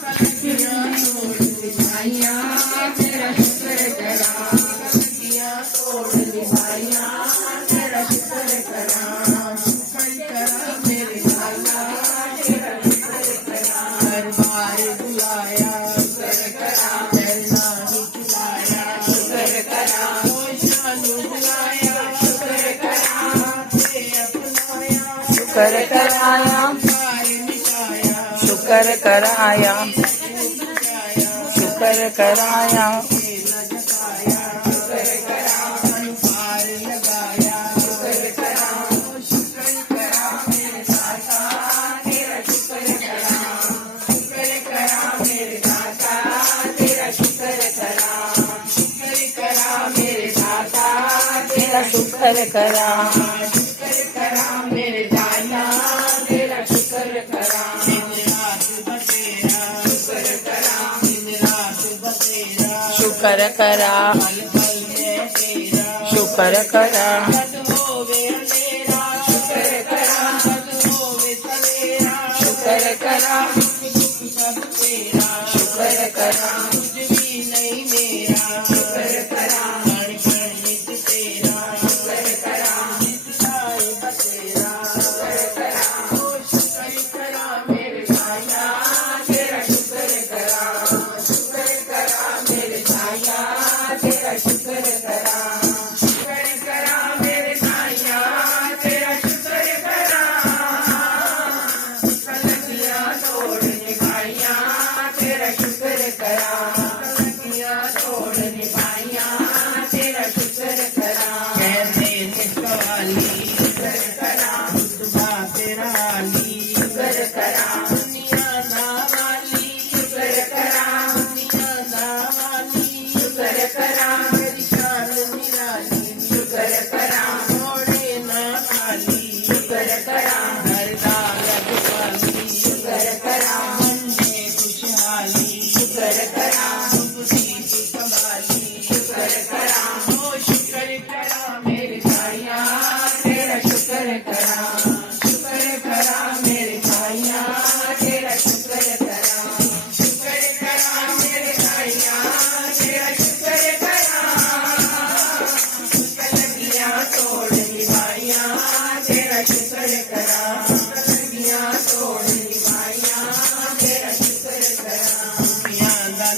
कलगियां तोड़ निभाइयां तेरा शुक्र करा कलगियां तोड़ निभाइयां तेरा शुक्र करा मेरे लाला तेरा शुक्र करा दरबार बुलाया शुक्र करा चलना ही चलाया शुक्र करा शानू बुलाया शुक्र करा अपनाया शुक्र कराया शुक्र कराया शुक्र कराया शुक्र करा मेरे दाना तेरा शुक्र करा शुक्र करा शुक्र करा शुक्र करा शुक्र करा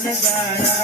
नजारा